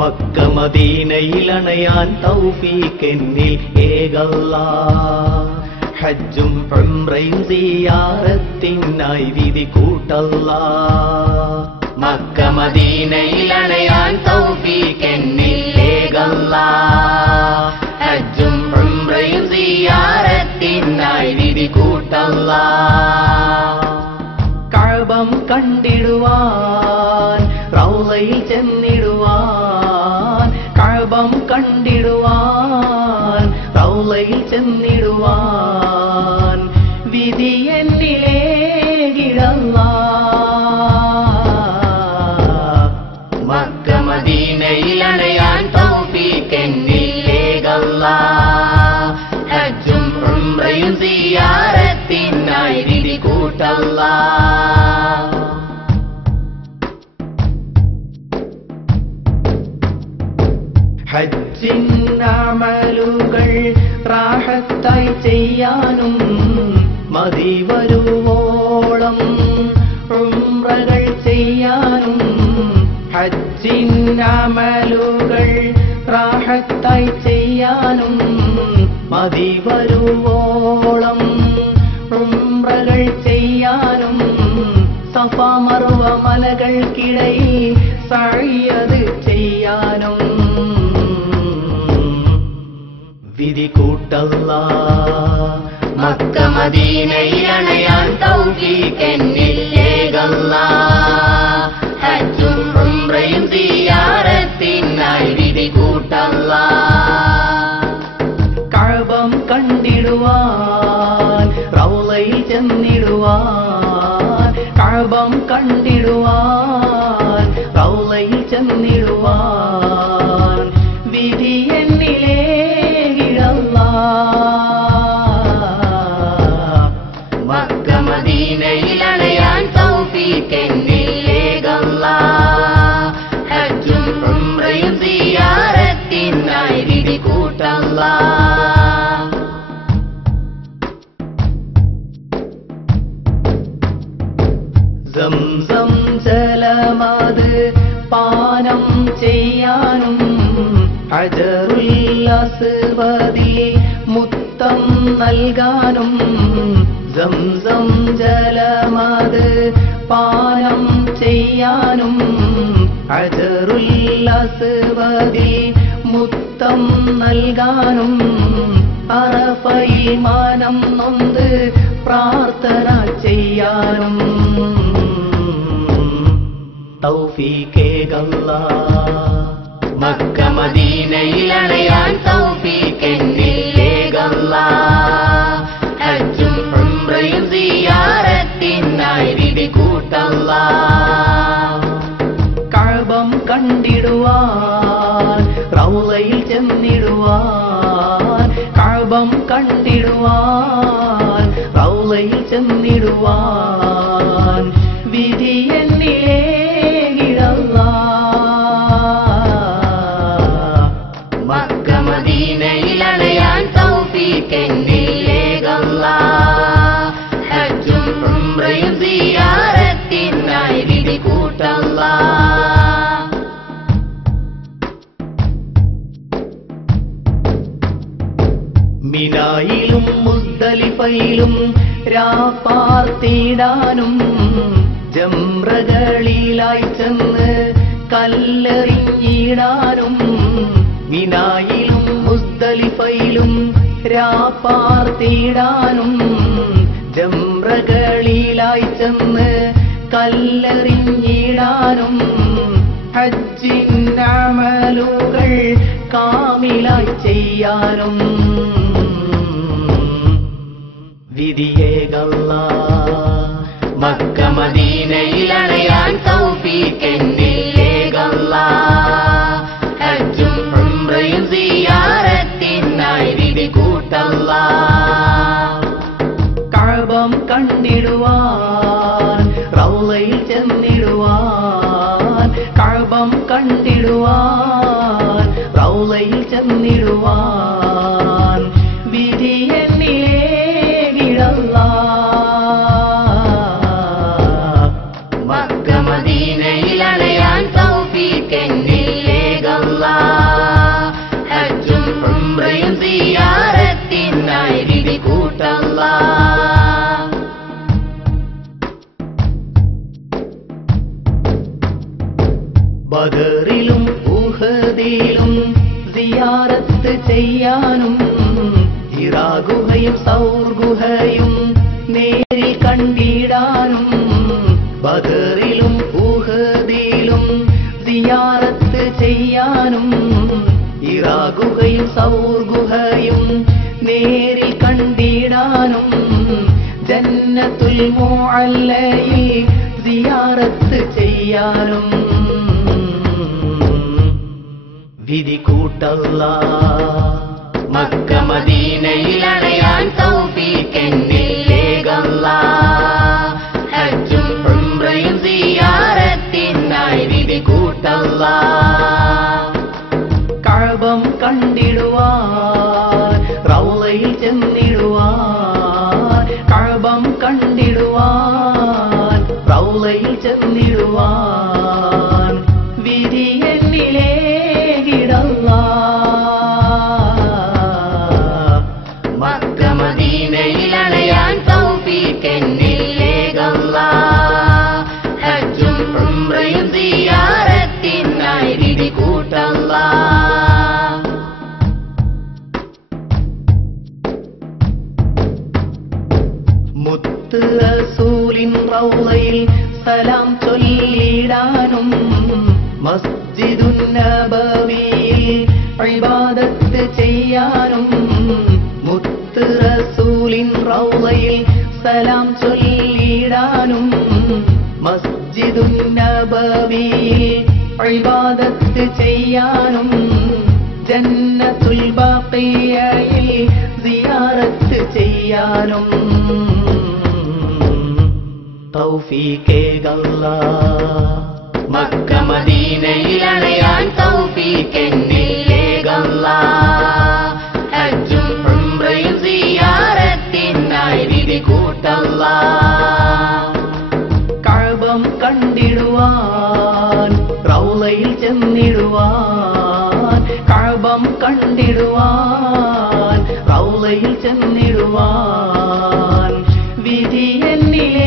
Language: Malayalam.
മക്ക മദീനയിലണയാൻ തൗഫീഖ് എന്നിൽ ഏകല്ലാഹ്. ഹജ്ജും ഉംറയും സിയാറത്തിനായി വിധി കൂട്ടല്ലാഹ്. മക്ക മദീനയിലണയാൻ തൗഫീഖ് എന്നിൽ ഏകല്ലാഹ്. ഹജ്ജും ഉംറയും സിയാറത്തിനായി വിധി കൂട്ടല്ലാഹ്. കഅബം കണ്ടിടുവാൻ റൗളയിൽ ചെന്നിടുവാൻ, കഅബം കണ്ടിടുവാൻ റൗളയിൽ ചെന്നിടുവാൻ വിധി എന്നിലേകിടല്ലാഹ്. മക്ക മദീനയിലണയാൻ തൗഫീഖ് എന്നിൽ ഏകല്ലാഹ്. ഹജ്ജും ഉംറയും സിയാറത്തിനായി വിധി കൂട്ടല്ലാഹ്. ഹജ്ജിന്നമലുകൾ റാഹത്തായി ചെയ്യാനും മതി വരുവോളം ഉംറകൾ ചെയ്യാനും, ഹജ്ജിന്നമലുകൾ റാഹത്തായി ചെയ്യാനും മതി വരുവോളം ഉംറകൾ ചെയ്യാനും, സഫ മർവ മലകൾക്കിടയിൽ സഅയത് ചെയ്യാനും വിധി കൂട്ടല്ലാഹ്. മക്ക മദീനയിലണയാൻ തൗഫീഖ് എന്നിൽ ഏകല്ലാഹ്. ഹജ്ജും ഉംറയും സിയാറത്തിനായി വിധി കൂട്ടല്ലാഹ്. കഅബം കണ്ടിടുവാൻ റൗളയിൽ ചെന്നിടുവാൻ, കഅബം കണ്ടിടുവാൻ റൗളയിൽ ചെന്നിടുവാൻ വിധി എന്നിലേകിടല്ലാഹ്. മക്ക മദീനയിലണയാൻ തൗഫീഖ് എന്നിൽ ഏകല്ലാഹ്. ഹജ്ജും ഉംറയും സിയാറത്തിനായി വിധി കൂട്ടല്ലാഹ്. സംസം ജലമത് പാനം ചെയ്യാനും, ഹജറുൽ അസ്വദിൽ മുത്തം നൽകാനും, സംസം ജലമത് പാനം ചെയ്യാനും, ഹജറുൽ അസ്വദിൽ മുത്തം നൽകാനും, അറഫയിൽ മാനം നൊന്ത് പ്രാർത്ഥന ചെയ്യാനും തൗഫീഖ് ഏകല്ലാഹ്. മക്ക മദീനയിലണയാൻ തൗഫീഖ് എന്നിൽ ഏകല്ലാഹ്. ഹജ്ജും ഉംറയും സിയാറത്തിനായി വിധി കൂട്ടല്ലാഹ്. കഅബം കണ്ടിടുവാൻ റൗളയിൽ ചെന്നിടുവാൻ, കഅബം കണ്ടിടുവാൻ റൗളയിൽ ചെന്നിടുവാൻ വിധി എന്നിലേകിടല്ലാഹ്. മക്ക മദീനയിലണയാൻ തൗഫീഖ് എന്നിൽ ഏകല്ലാഹ്. ഹജ്ജും ഉംറയും സിയാറത്തിനായി വിധി കൂട്ടല്ലാഹ്. മിനായിലും മുസ്ദലിഫയിലും രാപ്പാർത്തിടാനും, ജംറകളിലായി ചെന്ന് കല്ലെറിഞ്ഞിടാനും, മിനായിലും മുസ്ദലിഫയിലും രാപ്പാർത്തിടാനും, ജംറകളിലായി ചെന്ന് കല്ലെറിഞ്ഞിടാനും, ഹജ്ജിന്നമലുകൾ കാമിലായി ചെയ്യാനും വിധി ഏകല്ലാഹ്. മക്ക മദീനയിലണയാൻ തൗഫീഖ് എന്നിൽ ഏകല്ലാഹ്. ഹജ്ജും ഉംറയും സിയാറത്തിനായി വിധി കൂട്ടല്ലാഹ്. കഅബം കണ്ടിടുവാൻ റൗളയിൽ ചെന്നിടുവാൻ, കഅബം കണ്ടിടുവാൻ റൗളയിൽ ചെന്നിടുവാൻ വിധി എന്നിലേകിടല്ലാഹ്. മക്ക മദീനയിലണയാൻ തൗഫീഖ് എന്നിൽ ഏകല്ലാഹ്. ബദറിലും ഉഹദിലും സിയാറത്ത് ചെയ്യാനും ഹിറാ ഗുഹയും സൗർ ഗുഹയും നേരിൽ കണ്ടിടാനും ബദറിലും ഉഹദിലും സിയാറത്ത് ചെയ്യാനും ഹിറാ ഗുഹയും സൗർ ഗുഹയും നേരിൽ കണ്ടിടാനും ജന്നത്തുൽ മുഅല്ലയിൽ സിയാറത്ത് ചെയ്യാനും വിധി കൂട്ടല്ലാഹ് മക്ക മദീനയിൽ അണയാൻ തൗഫീഖ് എന്നില്ലേകല്ലാഹ് ഹജ്ജും ഉംറയും സിയാറത്തിനായി വിധി കൂട്ടല്ലാഹ് കഅബം കണ്ടിടുവാൻ റൗളയിൽ ചെന്നിടുവാൻ കഅബം കണ്ടിടുവാൻ റൗളയിൽ ചെന്നിടുവാൻ വിധി എന്നിലേകിടല്ലാഹ് മക്ക മദീനയിൽ അണയാൻ തൗഫീഖ് എന്നില്ലേകല്ലാഹ് ഹജ്ജും ഉംറയും സിയാറത്തിനായി വിധി കൂട്ടല്ലാഹ് മുത്ത് റസൂലിൻ റൗളയിൽ സലാം ചൊല്ലിടാനും മസ്ജിദുൻ നബവിയിൽ ഇബാദത്ത് ചെയ്യാനും മുത്ത് റസൂലിൻ റൗളയിൽ സലാം ചൊല്ലിടാനും മസ്ജിദുൻ നബവിയിൽ ഇബാദത്ത് ചെയ്യാനും ജന്നത്തുൽ ബഖിയയിൽ സിയാറത്ത് ചെയ്യാനും തൗഫീഖേകല്ലാഹ് മക്ക മദീനയിൽ അണയാൻ തൗഫീഖ് എന്നില്ലേകല്ലാഹ് ഹജ്ജും ഉംറയും സിയാറത്തിനായി വിധി കൂട്ടല്ലാഹ് കഅബം കണ്ടിടുവാൻ റൗളയിൽ ചെന്നിടുവാൻ കഅബം കണ്ടിടുവാൻ റൗളയിൽ ചെന്നിടുവാൻ വിധി എന്നിലേ